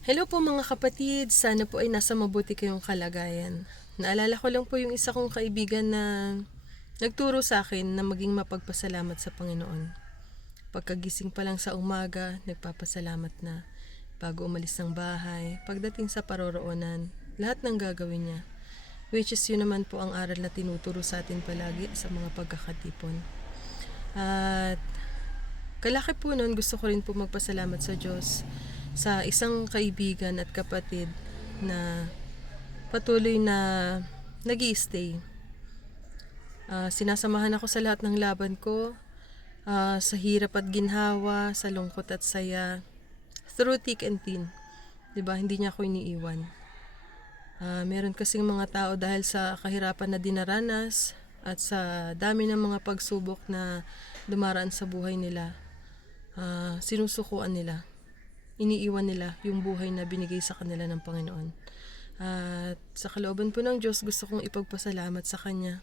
Hello po mga kapatid, sana po ay nasa mabuti kayong kalagayan. Naalala ko lang po yung isa kong kaibigan na nagturo sa akin na maging mapagpasalamat sa Panginoon. Pagkagising pa lang sa umaga, nagpapasalamat na. Bago umalis ng bahay, pagdating sa paroroonan, lahat ng gagawin niya. Which is yun naman po ang aral na tinuturo sa atin palagi sa mga pagkakatipon. At kalaki po nun, gusto ko rin po magpasalamat sa Diyos sa isang kaibigan at kapatid na patuloy na nag stay sinasamahan ako sa lahat ng laban ko, ah, sa hirap at ginhawa, sa lungkot at saya, through thick and thin. 'Di ba Hindi niya ako iniiwan. Ah, meron kasing mga tao dahil sa kahirapan na dinaranas at sa dami ng mga pagsubok na dumaraan sa buhay nila, ah, sinusukuan nila iniiwan nila yung buhay na binigay sa kanila ng Panginoon. At sa kalooban po ng Diyos, gusto kong ipagpasalamat sa Kanya.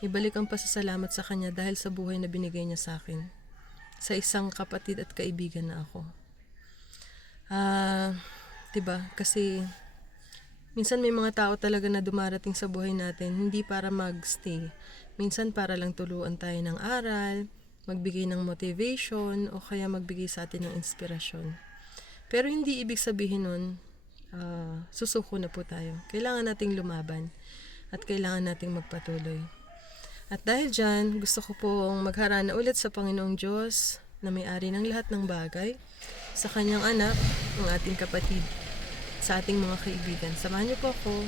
Ibalik ang pasasalamat sa Kanya dahil sa buhay na binigay niya sa akin. Sa isang kapatid at kaibigan na ako. Ah, 'di ba? Kasi minsan may mga tao talaga na dumarating sa buhay natin hindi para magstay. Minsan para lang tuluan tayo ng aral, magbigay ng motivation o kaya magbigay sa atin ng inspirasyon. Pero hindi ibig sabihin nun, ah, susuko na po tayo. Kailangan nating lumaban at kailangan nating magpatuloy. At dahil dyan, gusto ko pong magharana ulit sa Panginoong Diyos na may-ari ng lahat ng bagay, sa kanyang anak, ang ating kapatid, sa ating mga kaibigan. Samahan niyo po ako.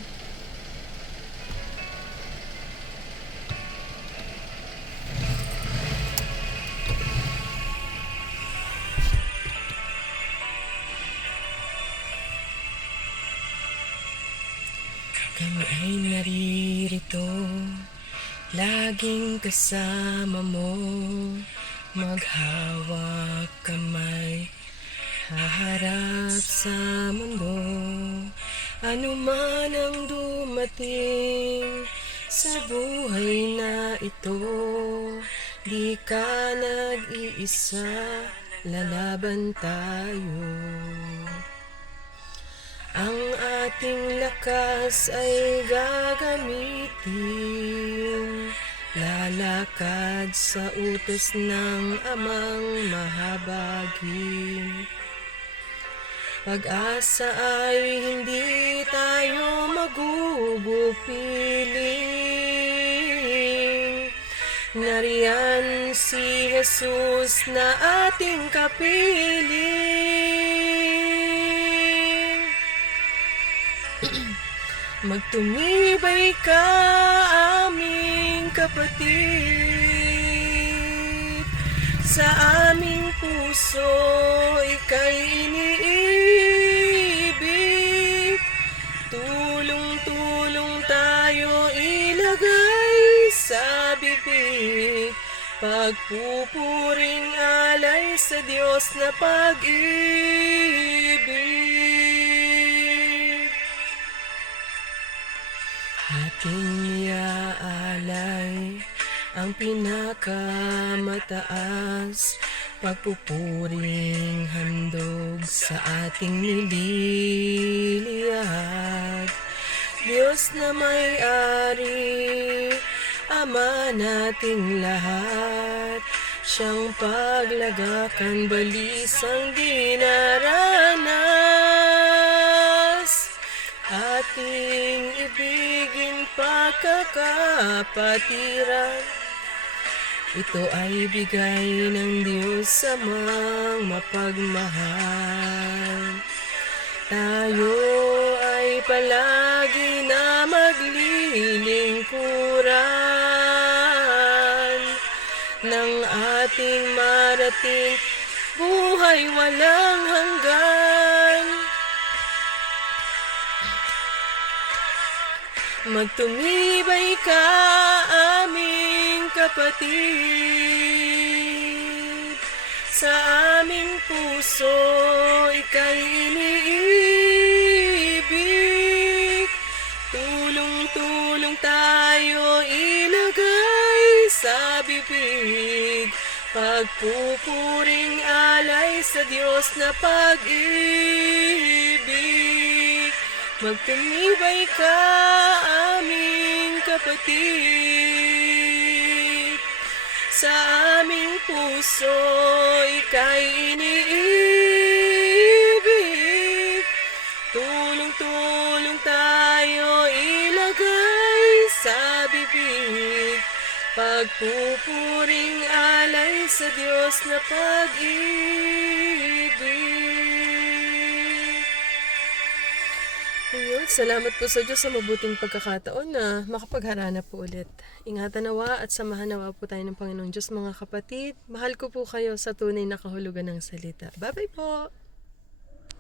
Kami ay naririto, laging kasama mo, maghawak kamay, haharap sa mundo, ano man ang dumating sa buhay na ito, di ka nag-iisa, lalaban tayo. Ating lakas ay gagamitin. Lalakad sa utos ng amang mahabagin Pag-asa ay hindi tayo magugupiling Nariyan si Jesus na ating kapiling Magtumibay ka aming kapatid. Sa aming puso ika'y iniibig. Tulong-tulong tayo ilagay sa bibig. Pagpupuring alay sa Diyos na pag-ibig Ating iaalay ang pinakamataas Pagpupuring handog sa ating nililiyag Diyos na may-ari, Ama nating lahat Siyang paglagakan balisang dinaranas. Ating ibigin pagkakapatiran. Ito ay bigay ng Diyos sa mga mapagmahal. Tayo ay palagi na maglilingkuran. Ng ating marating buhay walang hanggan Magtumibay ka aming kapatid. Sa aming puso ika'y iniibig. Tulong-tulong tayo ilagay sa bibig. Pagpupuring alay sa Diyos na pag-ibig Magtumibay ka aming kapatid. Sa aming puso ika'y iniibig. Tulong-tulong tayo ilagay sa bibig. Pagpupuring alay sa Diyos na pag-ibig Ayun, salamat po sa Diyos sa mabuting pagkakataon na makapagharana po ulit. Ingatan nawa at samahan nawa po tayo ng Panginoong Diyos mga kapatid. Mahal ko po kayo sa tunay na kahulugan ng salita. Bye-bye po!